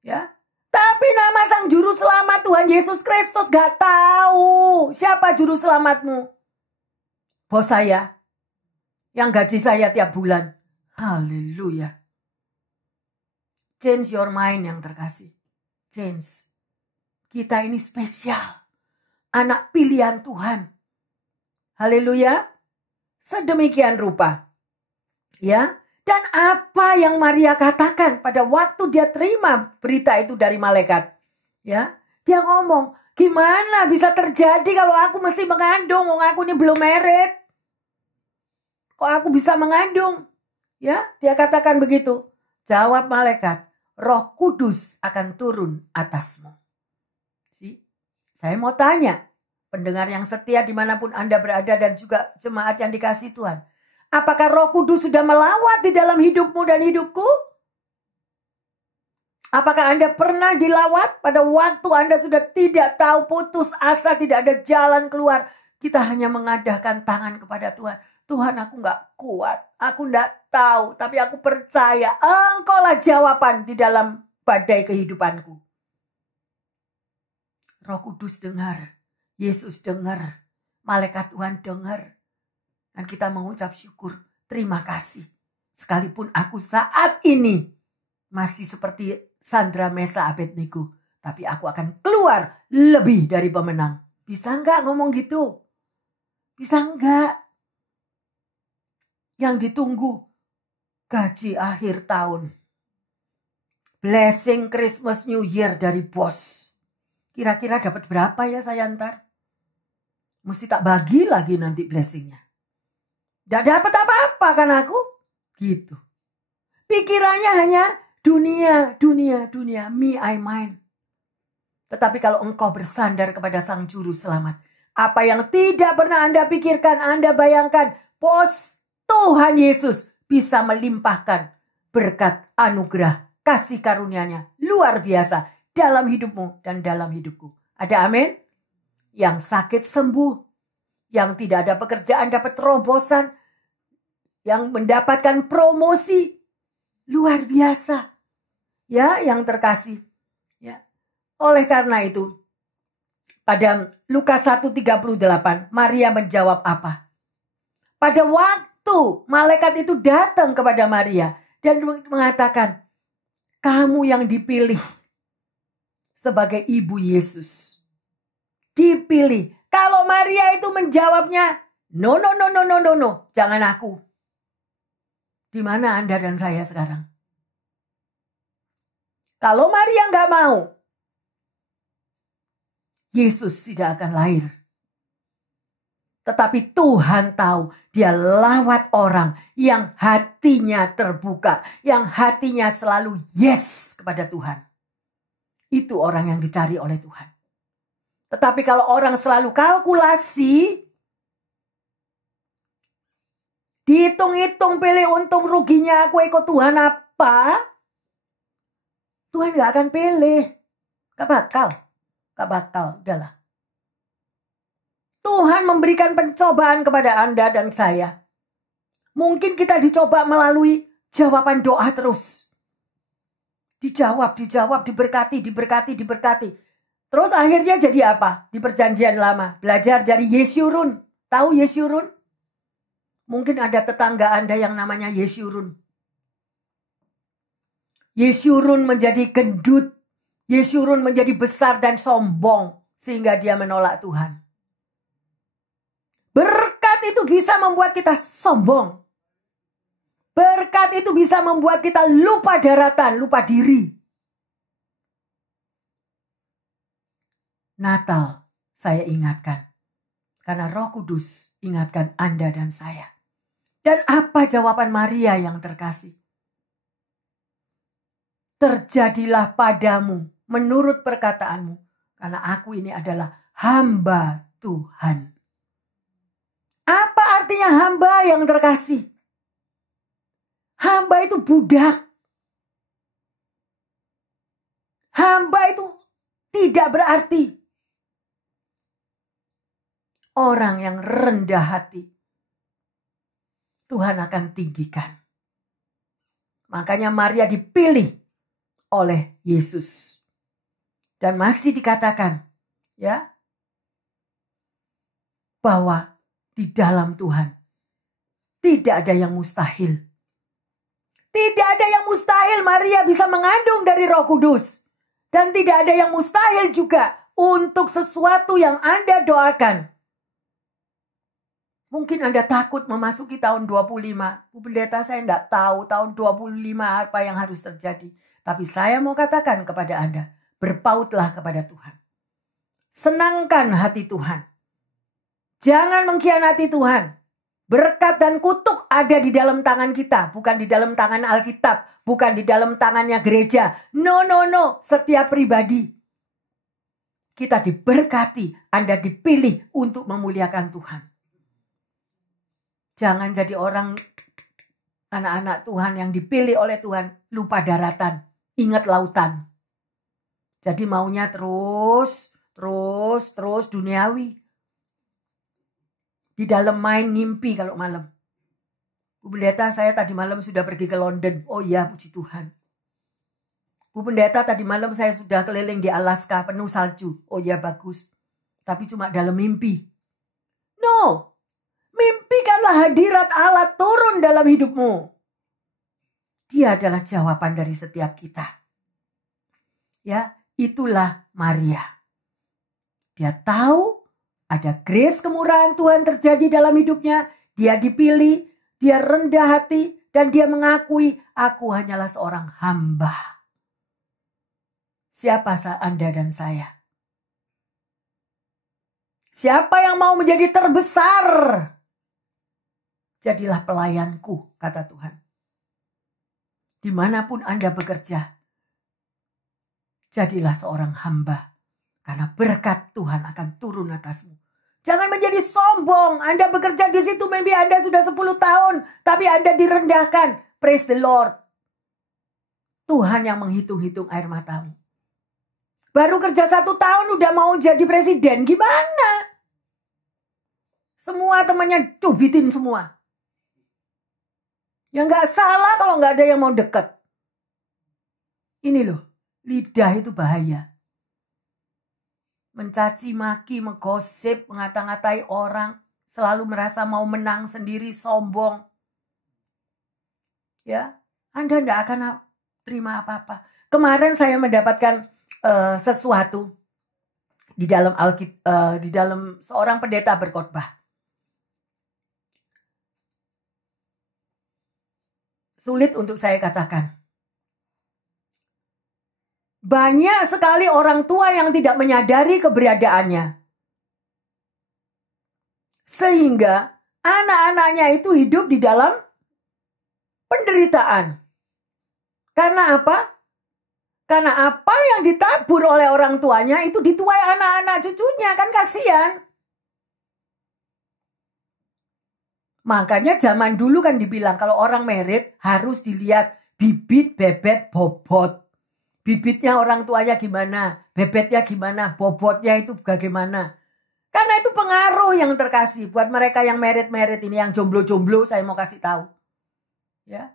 Ya. Tapi nama sang juru selamat Tuhan Yesus Kristus gak tahu siapa juru selamatmu. Bos saya yang gaji saya tiap bulan. Haleluya. Change your mind yang terkasih. Change. Kita ini spesial. Anak pilihan Tuhan. Haleluya. Sedemikian rupa. Ya. Dan apa yang Maria katakan pada waktu dia terima berita itu dari malaikat. Ya, dia ngomong, gimana bisa terjadi kalau aku mesti mengandung, wong aku ini belum married. Kok aku bisa mengandung? Ya, dia katakan begitu. Jawab malaikat, Roh Kudus akan turun atasmu. Saya mau tanya, pendengar yang setia dimanapun Anda berada dan juga jemaat yang dikasihi Tuhan. Apakah Roh Kudus sudah melawat di dalam hidupmu dan hidupku? Apakah Anda pernah dilawat pada waktu Anda sudah tidak tahu, putus asa, tidak ada jalan keluar? Kita hanya mengadahkan tangan kepada Tuhan. Tuhan, aku gak kuat. Aku gak tahu, tapi aku percaya Engkaulah jawaban di dalam badai kehidupanku. Roh Kudus dengar, Yesus dengar, malaikat Tuhan dengar. Dan kita mengucap syukur, terima kasih. Sekalipun aku saat ini masih seperti Sandra Mesa Abednego, tapi aku akan keluar lebih dari pemenang. Bisa enggak ngomong gitu? Bisa enggak? Yang ditunggu gaji akhir tahun. Blessing Christmas New Year dari bos. Kira-kira dapat berapa ya saya ntar? Mesti tak bagi lagi nanti blessingnya. Tidak dapat apa-apa kan aku? Gitu. Pikirannya hanya dunia, dunia, dunia. Me, I, mine. Tetapi kalau engkau bersandar kepada Sang Juru Selamat, apa yang tidak pernah Anda pikirkan, Anda bayangkan, bos, Tuhan Yesus bisa melimpahkan berkat anugerah kasih karunia-Nya luar biasa dalam hidupmu dan dalam hidupku. Ada amin? Yang sakit sembuh, yang tidak ada pekerjaan dapat terobosan, yang mendapatkan promosi luar biasa. Ya, yang terkasih. Ya. Oleh karena itu, pada Lukas 1:38, Maria menjawab apa? Pada waktu malaikat itu datang kepada Maria dan mengatakan, kamu yang dipilih sebagai ibu Yesus. Dipilih. Kalau Maria itu menjawabnya, no, jangan aku. Di mana Anda dan saya sekarang? Kalau Maria nggak mau, Yesus tidak akan lahir. Tetapi Tuhan tahu dia lawat orang yang hatinya terbuka. Yang hatinya selalu yes kepada Tuhan. Itu orang yang dicari oleh Tuhan. Tetapi kalau orang selalu kalkulasi, dihitung-hitung pilih untung ruginya aku ikut Tuhan apa, Tuhan gak akan pilih. Gak bakal, udahlah. Tuhan memberikan pencobaan kepada Anda dan saya. Mungkin kita dicoba melalui jawaban doa terus. Dijawab, diberkati. Terus akhirnya jadi apa? Di perjanjian lama, belajar dari Yesyurun. Tahu Yesyurun? Mungkin ada tetangga Anda yang namanya Yesyurun. Yesyurun menjadi gendut. Yesyurun menjadi besar dan sombong. Sehingga dia menolak Tuhan. Berkat itu bisa membuat kita sombong. Berkat itu bisa membuat kita lupa daratan, lupa diri. Natal saya ingatkan. Karena Roh Kudus ingatkan Anda dan saya. Dan apa jawaban Maria yang terkasih? Terjadilah padamu menurut perkataanmu. Karena aku ini adalah hamba Tuhan. Apa artinya hamba yang terkasih? Hamba itu budak. Hamba itu tidak berarti orang yang rendah hati. Tuhan akan tinggikan. Makanya Maria dipilih oleh Yesus. Dan masih dikatakan ya bahwa di dalam Tuhan tidak ada yang mustahil. Tidak ada yang mustahil Maria bisa mengandung dari Roh Kudus. Dan tidak ada yang mustahil juga untuk sesuatu yang Anda doakan. Mungkin Anda takut memasuki tahun 25. Bu Pendeta, saya tidak tahu tahun 25 apa yang harus terjadi. Tapi saya mau katakan kepada Anda, berpautlah kepada Tuhan. Senangkan hati Tuhan. Jangan mengkhianati Tuhan. Berkat dan kutuk ada di dalam tangan kita. Bukan di dalam tangan Alkitab. Bukan di dalam tangannya gereja. No. Setiap pribadi. Kita diberkati. Anda dipilih untuk memuliakan Tuhan. Jangan jadi orang anak-anak Tuhan yang dipilih oleh Tuhan. Lupa daratan. Ingat lautan. Jadi maunya terus duniawi. Di dalam main ngimpi kalau malam. Bu Pendeta, saya tadi malam sudah pergi ke London. Oh iya, puji Tuhan. Bu Pendeta, tadi malam saya sudah keliling di Alaska penuh salju. Oh iya, bagus. Tapi cuma dalam mimpi. No, mimpikanlah hadirat Allah turun dalam hidupmu. Dia adalah jawaban dari setiap kita. Ya, itulah Maria. Dia tahu ada grace kemurahan Tuhan terjadi dalam hidupnya. Dia dipilih, dia rendah hati, dan dia mengakui, aku hanyalah seorang hamba. Siapa Anda dan saya? Siapa yang mau menjadi terbesar? Jadilah pelayanku, kata Tuhan. Dimanapun Anda bekerja, jadilah seorang hamba. Karena berkat Tuhan akan turun atasmu. Jangan menjadi sombong. Anda bekerja di situ, maybe Anda sudah 10 tahun. Tapi Anda direndahkan. Praise the Lord. Tuhan yang menghitung-hitung air matamu. Baru kerja 1 tahun udah mau jadi presiden. Gimana? Semua temannya cubitin semua. Ya nggak salah kalau nggak ada yang mau deket. Ini loh, lidah itu bahaya. Mencaci maki, menggosip, mengata-ngatai orang, selalu merasa mau menang sendiri, sombong. Ya, Anda tidak akan terima apa-apa. Kemarin saya mendapatkan sesuatu di dalam di dalam seorang pendeta berkhotbah. Sulit untuk saya katakan. Banyak sekali orang tua yang tidak menyadari keberadaannya. Sehingga anak-anaknya itu hidup di dalam penderitaan. Karena apa? Karena apa yang ditabur oleh orang tuanya itu dituai anak-anak cucunya. Kan kasihan. Makanya zaman dulu kan dibilang kalau orang merit harus dilihat bibit, bebet, bobot. Bibitnya orang tuanya gimana, bebetnya gimana, bobotnya itu bagaimana. Karena itu pengaruh yang terkasih. Buat mereka yang merit-merit ini, yang jomblo-jomblo, saya mau kasih tahu. Ya.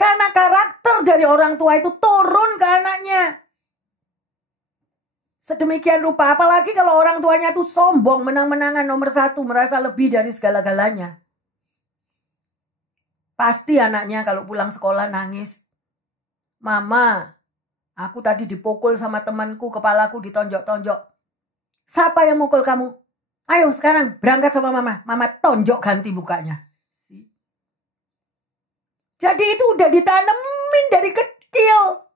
Karena karakter dari orang tua itu turun ke anaknya. Sedemikian rupa, apalagi kalau orang tuanya itu sombong, menang-menangan nomor 1, merasa lebih dari segala-galanya. Pasti anaknya kalau pulang sekolah nangis. Mama, aku tadi dipukul sama temanku, kepalaku ditonjok-tonjok. Siapa yang mukul kamu? Ayo sekarang berangkat sama mama. Mama tonjok ganti mukanya. Jadi itu udah ditanemin dari kecil.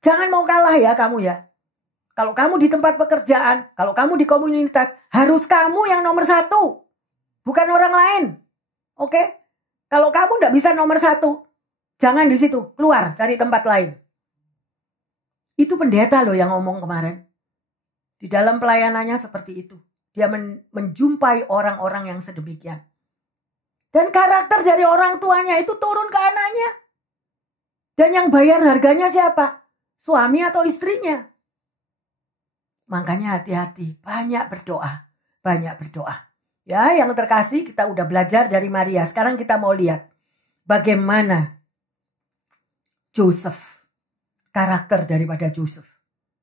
Jangan mau kalah ya kamu ya. Kalau kamu di tempat pekerjaan, kalau kamu di komunitas, harus kamu yang nomor 1. Bukan orang lain. Oke? Kalau kamu nggak bisa nomor 1, jangan di situ. Keluar, cari tempat lain. Itu pendeta loh yang ngomong kemarin. Di dalam pelayanannya seperti itu. Dia menjumpai orang-orang yang sedemikian. Dan karakter dari orang tuanya itu turun ke anaknya. Dan yang bayar harganya siapa? Suami atau istrinya? Makanya hati-hati. Banyak berdoa. Banyak berdoa. Ya, yang terkasih kita udah belajar dari Maria. Sekarang kita mau lihat bagaimana Joseph. Karakter daripada Joseph.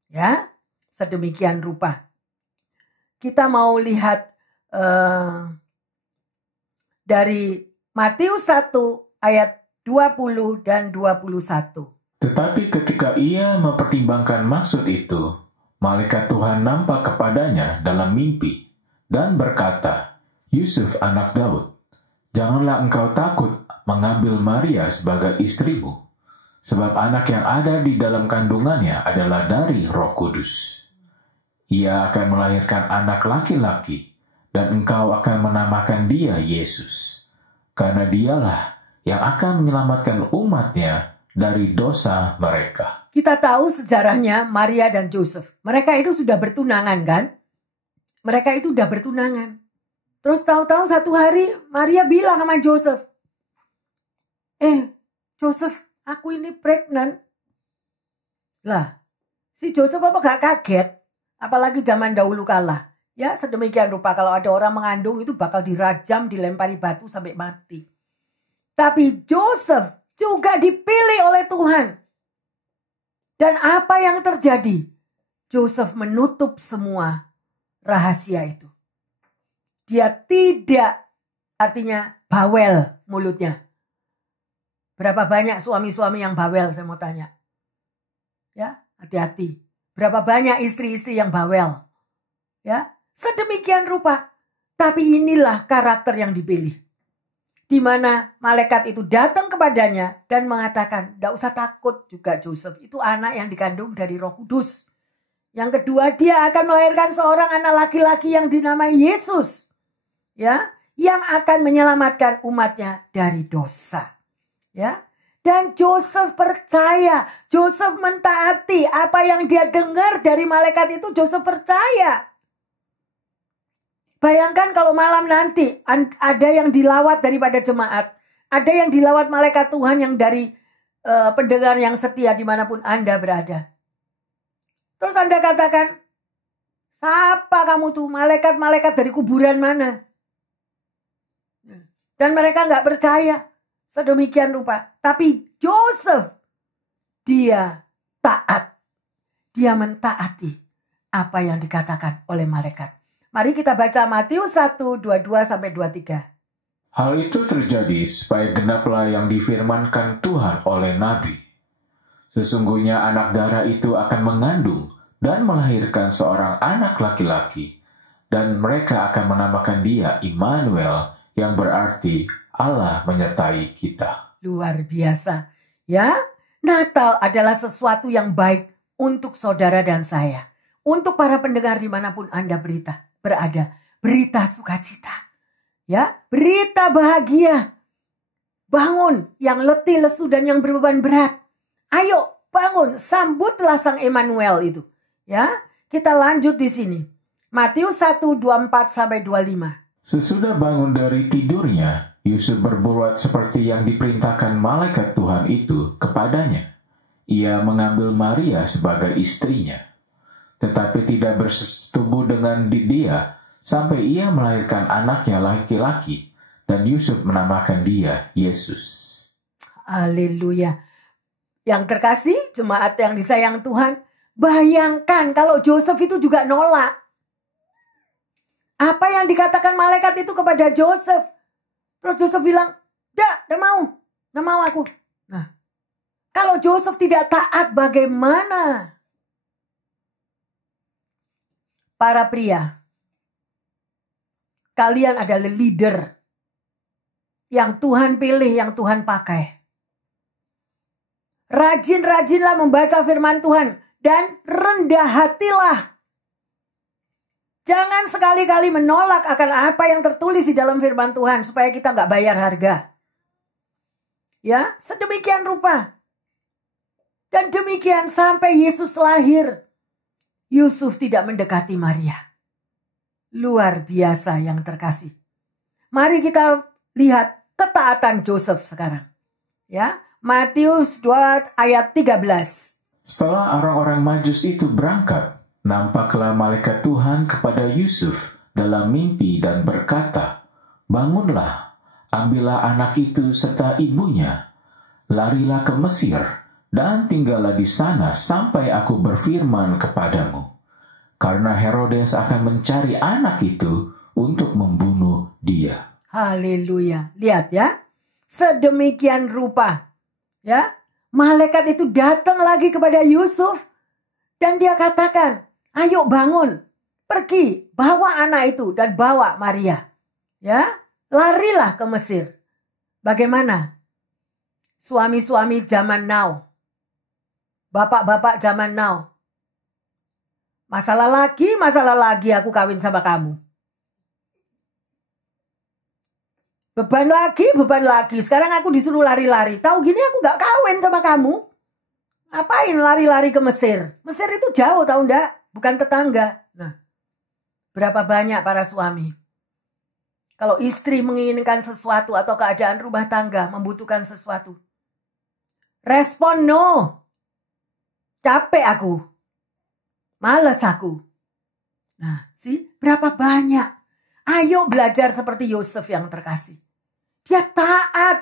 Ya, sedemikian rupa. Kita mau lihat dari Matius 1 ayat 20 dan 21. Tetapi ketika ia mempertimbangkan maksud itu, malaikat Tuhan nampak kepadanya dalam mimpi dan berkata, Yusuf anak Daud, janganlah engkau takut mengambil Maria sebagai istrimu, sebab anak yang ada di dalam kandungannya adalah dari Roh Kudus. Ia akan melahirkan anak laki-laki, dan engkau akan menamakan dia Yesus, karena dialah yang akan menyelamatkan umatnya dari dosa mereka. Kita tahu sejarahnya Maria dan Joseph. Mereka itu sudah bertunangan kan? Mereka itu sudah bertunangan. Terus tahu-tahu satu hari Maria bilang sama Joseph, Joseph, aku ini pregnant. Lah, si Joseph apa gak kaget? Apalagi zaman dahulu kala. Ya, sedemikian rupa kalau ada orang mengandung itu bakal dirajam, dilempari batu sampai mati. Tapi Joseph juga dipilih oleh Tuhan. Dan apa yang terjadi? Joseph menutup semua rahasia itu. Dia tidak, artinya bawel mulutnya. Berapa banyak suami-suami yang bawel, saya mau tanya. Ya, hati-hati. Berapa banyak istri-istri yang bawel. Ya, sedemikian rupa. Tapi inilah karakter yang dipilih. Di mana malaikat itu datang kepadanya dan mengatakan, tidak usah takut juga Joseph. Itu anak yang dikandung dari Roh Kudus. Yang kedua, dia akan melahirkan seorang anak laki-laki yang dinamai Yesus. Ya, yang akan menyelamatkan umatnya dari dosa. Ya, dan Joseph percaya, Joseph mentaati apa yang dia dengar dari malaikat itu. Joseph percaya. Bayangkan kalau malam nanti ada yang dilawat daripada jemaat. Ada yang dilawat malaikat Tuhan yang dari pendengar yang setia dimanapun Anda berada. Terus Anda katakan, siapa kamu tuh? Malaikat-malaikat dari kuburan mana? Dan mereka nggak percaya. Sedemikian rupa. Tapi Joseph, dia taat. Dia mentaati apa yang dikatakan oleh malaikat. Mari kita baca Matius 1:22-23. Hal itu terjadi supaya genaplah yang difirmankan Tuhan oleh Nabi. Sesungguhnya anak darah itu akan mengandung dan melahirkan seorang anak laki-laki, dan mereka akan menamakan dia Immanuel, yang berarti Allah menyertai kita. Luar biasa. Ya, Natal adalah sesuatu yang baik untuk saudara dan saya. Untuk para pendengar dimanapun Anda berada. Berita sukacita. Ya, berita bahagia. Bangun yang letih, lesu, dan yang berbeban berat. Ayo bangun, sambutlah Sang Immanuel itu. Ya, kita lanjut di sini. Matius 1:24-25. Sesudah bangun dari tidurnya, Yusuf berbuat seperti yang diperintahkan malaikat Tuhan itu kepadanya. Ia mengambil Maria sebagai istrinya, tetapi tidak bersetubuh dengan dia sampai ia melahirkan anaknya laki-laki, dan Yusuf menamakan dia Yesus. Haleluya. Yang terkasih, jemaat yang disayang Tuhan, bayangkan kalau Joseph itu juga nolak. Apa yang dikatakan malaikat itu kepada Joseph. Terus Joseph bilang, tidak mau aku. Nah, kalau Joseph tidak taat bagaimana? Para pria, kalian adalah leader yang Tuhan pilih, yang Tuhan pakai. Rajin-rajinlah membaca firman Tuhan dan rendah hatilah. Jangan sekali-kali menolak akan apa yang tertulis di dalam firman Tuhan supaya kita nggak bayar harga. Ya, sedemikian rupa. Dan demikian sampai Yesus lahir. Yusuf tidak mendekati Maria. Luar biasa yang terkasih. Mari kita lihat ketaatan Joseph sekarang. Ya, Matius 2 ayat 13. Setelah orang-orang Majus itu berangkat, nampaklah malaikat Tuhan kepada Yusuf dalam mimpi dan berkata, "Bangunlah, ambillah anak itu serta ibunya, larilah ke Mesir, dan tinggallah di sana sampai aku berfirman kepadamu. Karena Herodes akan mencari anak itu untuk membunuh dia." Haleluya. Lihat ya. Sedemikian rupa. Ya. Malaikat itu datang lagi kepada Yusuf. Dan dia katakan, ayo bangun. Pergi. Bawa anak itu dan bawa Maria. Ya. Larilah ke Mesir. Bagaimana? Suami-suami zaman now. Bapak-bapak zaman now. Masalah lagi aku kawin sama kamu. Beban lagi. Sekarang aku disuruh lari-lari. Tahu gini aku gak kawin sama kamu. Ngapain lari-lari ke Mesir? Mesir itu jauh tahu enggak? Bukan tetangga. Nah, berapa banyak para suami. Kalau istri menginginkan sesuatu atau keadaan rumah tangga membutuhkan sesuatu. Respon no. Capek aku. Males aku. Nah, berapa banyak. Ayo belajar seperti Yusuf yang terkasih. Dia taat.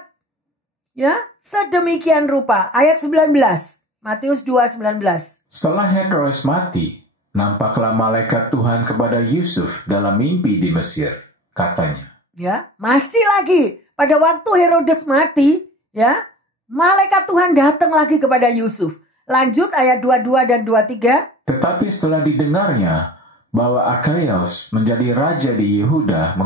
Ya, sedemikian rupa. Ayat 19. Matius 2:19. Setelah Herodes mati, nampaklah malaikat Tuhan kepada Yusuf dalam mimpi di Mesir, katanya. Ya, masih lagi pada waktu Herodes mati, ya, malaikat Tuhan datang lagi kepada Yusuf. Lanjut ayat 22 dan 23. Tetapi setelah didengarnya bahwa Archelaus menjadi raja di Yehuda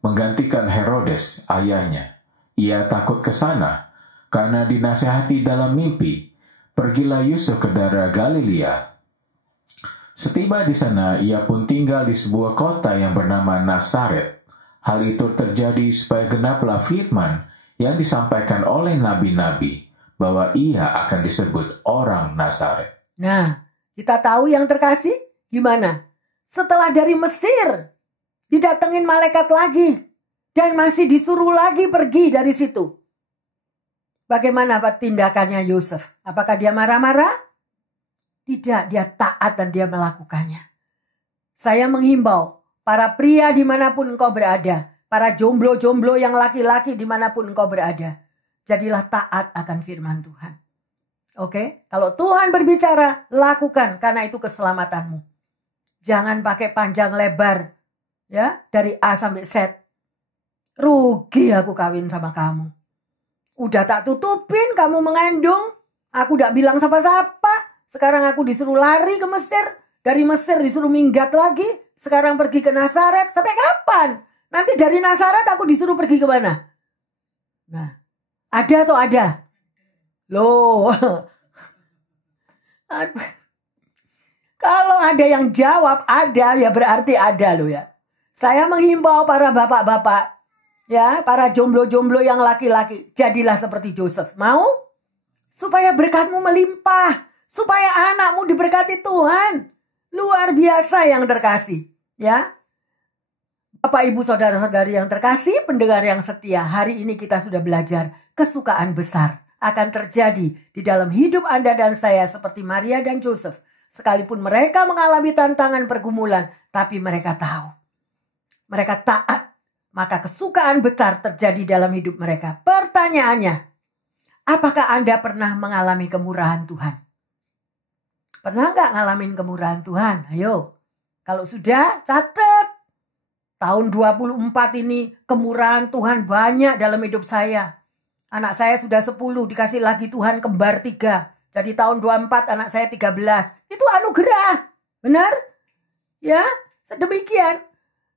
menggantikan Herodes ayahnya, ia takut ke sana karena dinasihati dalam mimpi. Pergilah Yusuf ke daerah Galilea. Setiba di sana, ia pun tinggal di sebuah kota yang bernama Nazaret. Hal itu terjadi supaya genaplah firman yang disampaikan oleh nabi-nabi bahwa ia akan disebut orang Nazaret. Nah, kita tahu yang terkasih gimana? Setelah dari Mesir, didatengin malaikat lagi. Dan masih disuruh lagi pergi dari situ. Bagaimana tindakannya Yusuf? Apakah dia marah-marah? Tidak, dia taat dan dia melakukannya. Saya menghimbau para pria dimanapun engkau berada. Para jomblo-jomblo yang laki-laki dimanapun engkau berada. Jadilah taat akan firman Tuhan. Oke? Kalau Tuhan berbicara, lakukan karena itu keselamatanmu. Jangan pakai panjang lebar. Ya, dari A sampai Z. Rugi aku kawin sama kamu. Udah tak tutupin kamu mengandung. Aku udah bilang siapa-siapa. Sekarang aku disuruh lari ke Mesir. Dari Mesir disuruh minggat lagi. Sekarang pergi ke Nazaret. Sampai kapan? Nanti dari Nazaret aku disuruh pergi ke mana? Nah, ada atau ada? Loh. Kalau ada yang jawab ada, ya berarti ada loh ya. Saya menghimbau para bapak-bapak. Ya, para jomblo-jomblo yang laki-laki, jadilah seperti Yusuf. Mau? Supaya berkatmu melimpah, supaya anakmu diberkati Tuhan. Luar biasa yang terkasih, ya. Bapak, Ibu, saudara-saudari yang terkasih, pendengar yang setia, hari ini kita sudah belajar kesukaan besar akan terjadi di dalam hidup Anda dan saya seperti Maria dan Yusuf. Sekalipun mereka mengalami tantangan pergumulan, tapi mereka tahu. Mereka taat. Maka kesukaan besar terjadi dalam hidup mereka. Pertanyaannya, apakah Anda pernah mengalami kemurahan Tuhan? Pernah nggak ngalamin kemurahan Tuhan? Ayo, kalau sudah, catat. Tahun 24 ini kemurahan Tuhan banyak dalam hidup saya. Anak saya sudah 10, dikasih lagi Tuhan kembar 3. Jadi tahun 24 anak saya 13. Itu anugerah. Benar? Ya, sedemikian.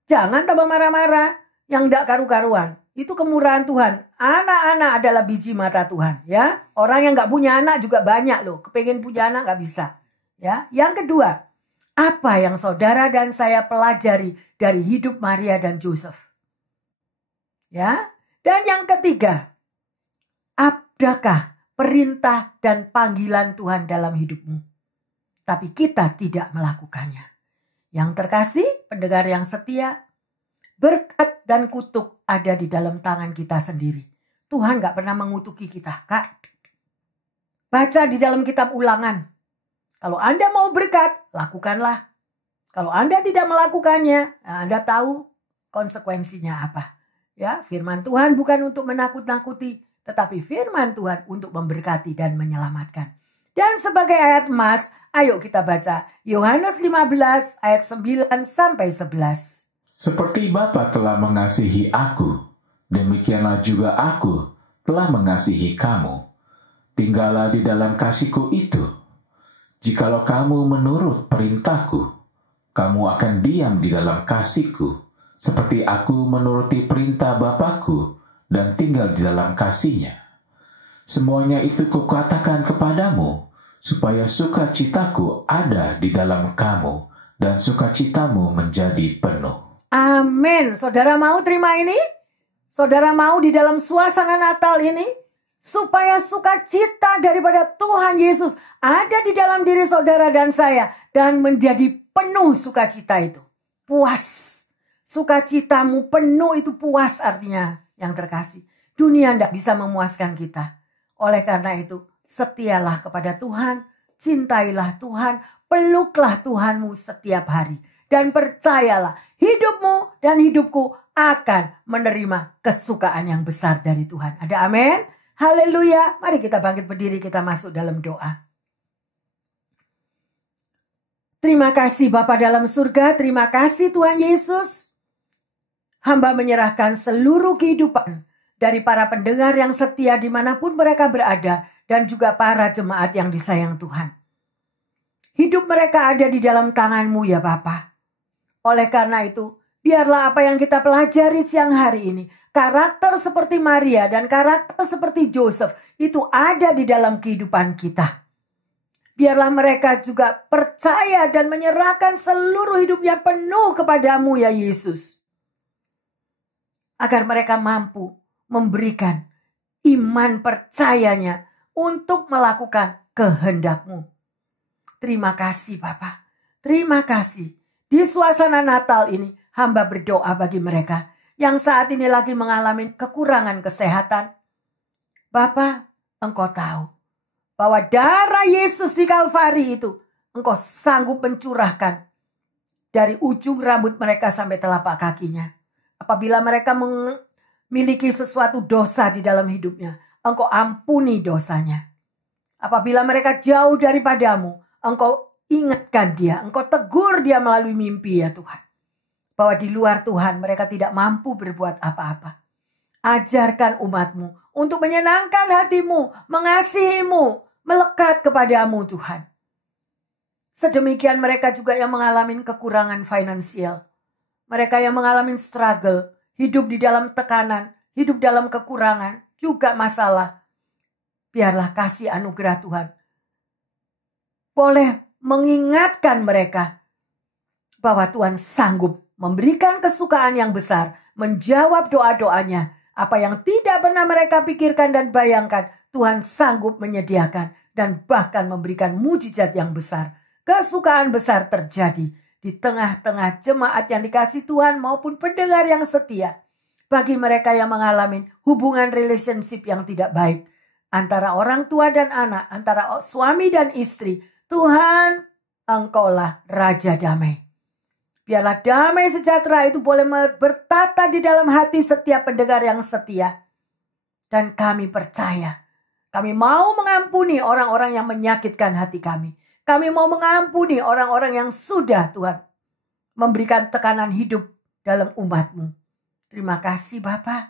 Jangan tambah marah-marah. Yang tidak karu-karuan. Itu kemurahan Tuhan. Anak-anak adalah biji mata Tuhan. Ya, orang yang nggak punya anak juga banyak loh. Kepengen punya anak nggak bisa. Ya, yang kedua, apa yang saudara dan saya pelajari dari hidup Maria dan Yusuf? Ya, dan yang ketiga, adakah perintah dan panggilan Tuhan dalam hidupmu? Tapi kita tidak melakukannya. Yang terkasih, pendengar yang setia, berkat dan kutuk ada di dalam tangan kita sendiri. Tuhan gak pernah mengutuki kita, Kak. Baca di dalam kitab Ulangan. Kalau Anda mau berkat, lakukanlah. Kalau Anda tidak melakukannya, Anda tahu konsekuensinya apa. Ya, firman Tuhan bukan untuk menakut-nakuti, tetapi firman Tuhan untuk memberkati dan menyelamatkan. Dan sebagai ayat emas, ayo kita baca Yohanes 15 ayat 9 sampai 11. Seperti Bapa telah mengasihi aku, demikianlah juga aku telah mengasihi kamu. Tinggallah di dalam kasihku itu. Jikalau kamu menurut perintahku, kamu akan diam di dalam kasihku, seperti aku menuruti perintah Bapakku dan tinggal di dalam kasihnya. Semuanya itu kukatakan kepadamu, supaya sukacitaku ada di dalam kamu, dan sukacitamu menjadi penuh. Amin. Saudara mau terima ini? Saudara mau di dalam suasana Natal ini? Supaya sukacita daripada Tuhan Yesus ada di dalam diri saudara dan saya. Dan menjadi penuh sukacita itu. Puas. Sukacitamu penuh itu puas artinya yang terkasih. Dunia tidak bisa memuaskan kita. Oleh karena itu, setialah kepada Tuhan. Cintailah Tuhan. Peluklah Tuhanmu setiap hari. Dan percayalah, hidupmu dan hidupku akan menerima kesukaan yang besar dari Tuhan. Ada amin? Haleluya. Mari kita bangkit berdiri, kita masuk dalam doa. Terima kasih Bapa dalam surga, terima kasih Tuhan Yesus. Hamba menyerahkan seluruh kehidupan dari para pendengar yang setia dimanapun mereka berada, dan juga para jemaat yang disayang Tuhan. Hidup mereka ada di dalam tangan-Mu ya Bapa. Oleh karena itu, biarlah apa yang kita pelajari siang hari ini, karakter seperti Maria dan karakter seperti Joseph, itu ada di dalam kehidupan kita. Biarlah mereka juga percaya dan menyerahkan seluruh hidupnya penuh kepadamu ya Yesus. Agar mereka mampu memberikan iman percayanya untuk melakukan kehendak-Mu. Terima kasih Bapa. Terima kasih. Di suasana Natal ini, hamba berdoa bagi mereka yang saat ini lagi mengalami kekurangan kesehatan. Bapa, Engkau tahu bahwa darah Yesus di Kalvari itu Engkau sanggup mencurahkan dari ujung rambut mereka sampai telapak kakinya. Apabila mereka memiliki sesuatu dosa di dalam hidupnya, Engkau ampuni dosanya. Apabila mereka jauh daripadamu, Engkau ingatkan dia, Engkau tegur dia melalui mimpi ya Tuhan. Bahwa di luar Tuhan mereka tidak mampu berbuat apa-apa. Ajarkan umat-Mu untuk menyenangkan hati-Mu, mengasihi-Mu, melekat kepadamu Tuhan. Sedemikian mereka juga yang mengalami kekurangan finansial. Mereka yang mengalami struggle, hidup di dalam tekanan, hidup dalam kekurangan, juga masalah. Biarlah kasih anugerah Tuhan boleh mengingatkan mereka bahwa Tuhan sanggup memberikan kesukaan yang besar, menjawab doa-doanya. Apa yang tidak pernah mereka pikirkan dan bayangkan, Tuhan sanggup menyediakan dan bahkan memberikan mujizat yang besar. Kesukaan besar terjadi di tengah-tengah jemaat yang dikasihi Tuhan maupun pendengar yang setia. Bagi mereka yang mengalami hubungan relationship yang tidak baik antara orang tua dan anak, antara suami dan istri, Tuhan, Engkaulah Raja Damai. Biarlah damai sejahtera itu boleh bertata di dalam hati setiap pendengar yang setia. Dan kami percaya, kami mau mengampuni orang-orang yang menyakitkan hati kami. Kami mau mengampuni orang-orang yang sudah Tuhan memberikan tekanan hidup dalam umat-Mu. Terima kasih Bapa.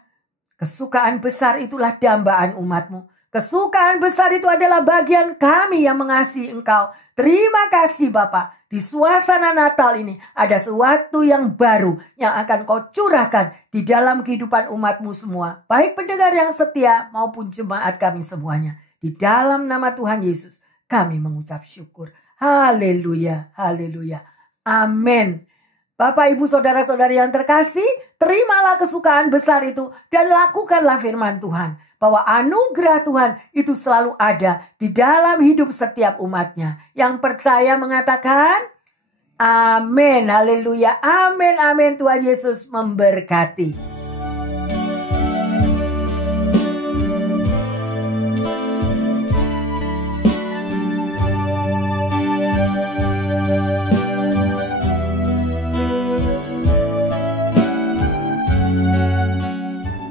Kesukaan besar itulah dambaan umat-Mu. Kesukaan besar itu adalah bagian kami yang mengasihi Engkau. Terima kasih Bapa. Di suasana Natal ini ada sesuatu yang baru yang akan Kau curahkan di dalam kehidupan umat-Mu semua. Baik pendengar yang setia maupun jemaat kami semuanya. Di dalam nama Tuhan Yesus kami mengucap syukur. Haleluya, haleluya. Amin. Bapak, Ibu, Saudara-saudari yang terkasih, terimalah kesukaan besar itu dan lakukanlah firman Tuhan. Bahwa anugerah Tuhan itu selalu ada di dalam hidup setiap umatnya. Yang percaya mengatakan, amin, haleluya, amin, amin. Tuhan Yesus memberkati.